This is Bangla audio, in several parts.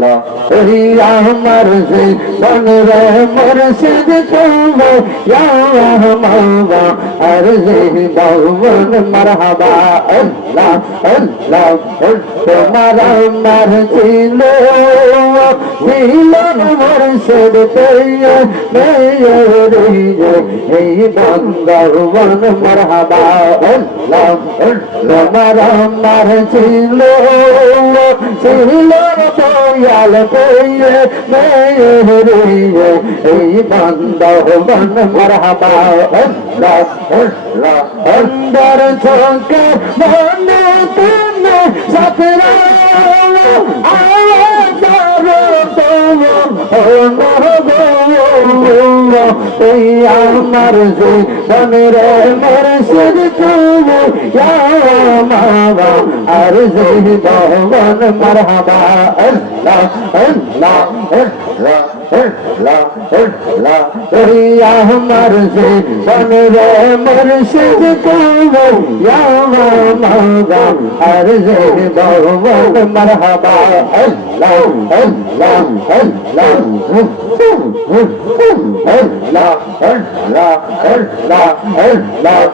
আল্লাহ ওই আমার জীবন রে মুর্শিদ তুমি ইয়া মাওলা আর জীবন মারহাবা আল্লাহ আল্লাহ তোমার আমার ছিল মুর্শিদ পেয়ে এই বান্দরবান মারহাবা আল্লাহ তোমার আমার ছিল দয়াল পেয়ে এই বান্দরবান মারহাবা আল্লাহ আল্লাহ অন্দর চোখে মনে তুমি সাথরা ওই আমার জীবনের মুর্শিদ তুমি ইয়া মাওলা আর জীবন মারহাবা আল্লাহ আল্লাহ আল্লাহ আল্লাহ আল্লাহ ওই আমার জীবনের মুর্শিদ তুমি ইয়া মাওলা আর জীবন মারহাবা আল্লাহ আল্লাহ আল্লাহ Allah, Allah, Allah, Allah, Allah,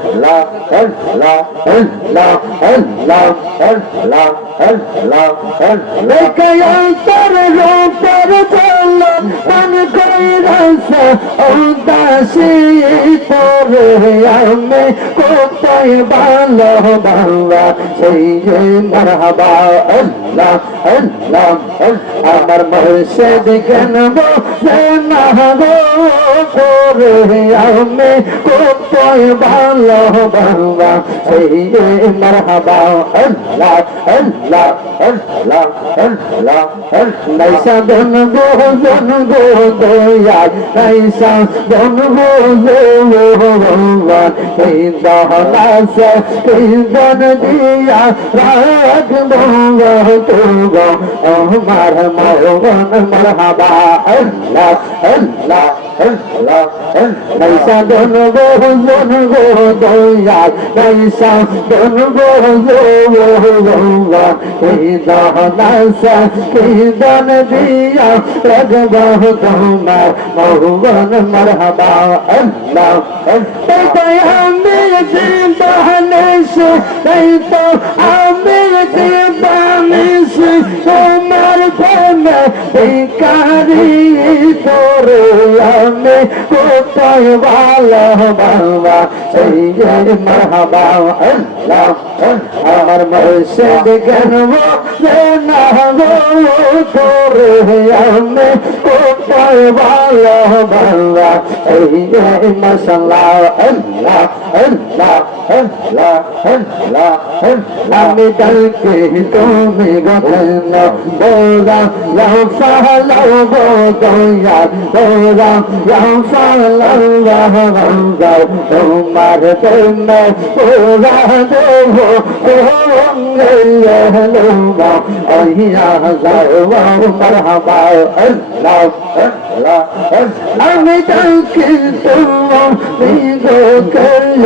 Allah, Allah, Allah, Allah, Allah, Allah, leke yantar rotar jalla man kairasa ondasi tore ame kotai balo balla sei marhaba Allah Allah amar murshid ganbo na go করে আমি কোথায় ভালো বাবা সেই মারহাবা আল্লাহ আল্লাহ আল্লাহ আল্লাহ নাইসা দন গো দয়া নাইসা দন গো বাবা এই দহলাসে এই দন দিয়া রাখবো তো আমার মওলানা মারহাবা আল্লাহ আল্লাহ আল্লাহ নাইসা দন গো দয়া নাইসা দন গো বাবা এই দহলাসে এই দন দিয়া রাখবো তোমার মওলানা মারহাবা আল্লাহ তাই আমি জিন্দানেশে তাই তো আমি জিন্দানেশে তোমার প্রেমে ভিখারি তোরে আমি কোথায় ভালো বাবা সেই মারহাবা আল্লাহ আমার মুর্শিদ গনব না গো তোরে আমি কোথায় ভালো বাবা এই মাশাআল্লাহ আল্লাহ আল্লাহ আল্লাহ আল্লাহ আমি ডাকে তুমি গেল বোরা লাফালাও গো দয়া বোরা লাফালাও গাও তোমার প্রেমে ওরা দেব ওঙ্গেলুবা আইয়া যাও মারহাবা আল্লাহ আল্লাহ আমি ডাকে তুমি গেল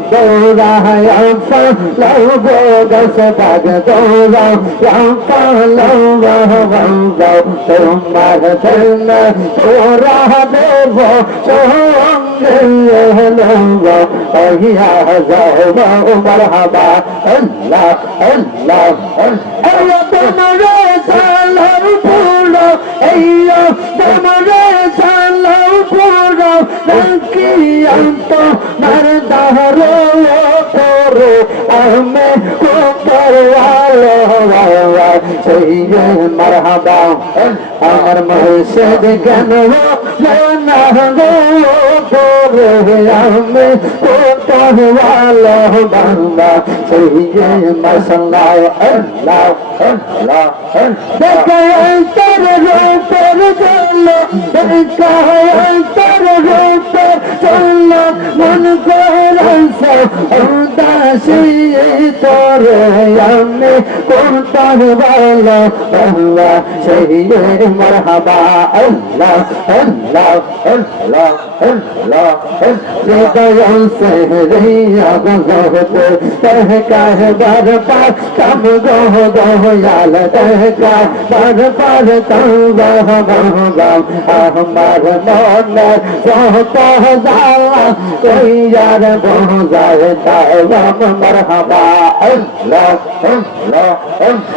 বোরা লাফালাও গো গসবাগ দোরা লাফালাও গাও তোমার প্রেমে ওরা দেব ওঙ্গেলুবা আইয়া যাও মারহাবা আল্লাহ আল্লাহ আল্লাহ তোমার সালাম পুরো এইয়া তোমার সালাম পুরো রাখিয়ান্ত নারদারো তোরে আমি কোতর আলো সেই মারহাবা আমার মুর্শিদ গনব না গো তোরে আমি কোতর আলো বাবা সেই মাশাআল্লাহ আল্লাহ আল্লাহ দেখে তোর রূপের জন্য দেখে তোর রূপের জন্য মন করেছে উদাসী তোরে আমি কোথায় ভালো বাবা সেই মারহাবা আল্লাহ আল্লাহ আল্লাহ हृदयों से रिया होते कहका है बार बार कम गो याल कहका बार बार तम हमार मन पहुँचा कोई यार पहुँचाए ताम मरहबा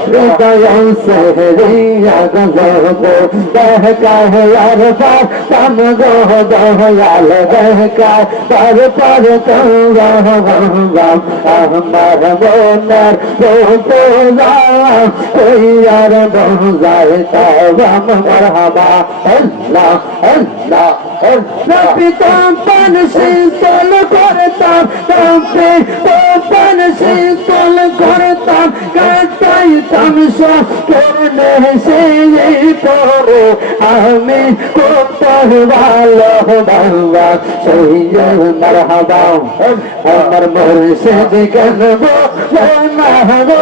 हृदयों से रिया होते कहका है यार बार कम गो याल कहका पर तम हमार मन पहुँचा कोई यार पहुँचाए ताम मरहबा पिताम पन शीतल करताम पन शीतल करताम काटाइताम सो करने से करे আমি কোথায় ভালো বাবা সেই মারহাবা আমার মুর্শিদ কেনবো না গো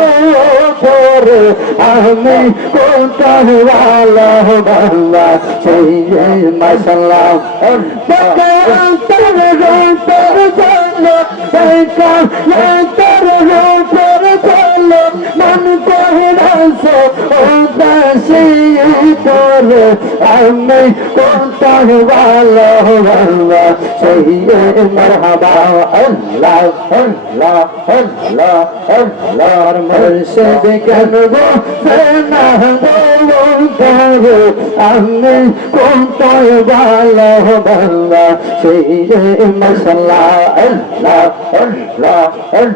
করে আমি কোথায় ভালো বাবা সেই মাশাআল্লাহ তোর তোর চলো কাম তোর তোর চলো মন কহিরাছে ও দাসী তোরে আমি কোথায় ভালো বাবা সেই মারহাবা আল্লাহ আল্লাহ আল্লাহ আল্লাহর মুর্শিদ কেনবো না গো করে আমি কোথায় ভালো বাবা সেই মাশাআল্লাহ আল্লাহ আল্লাহ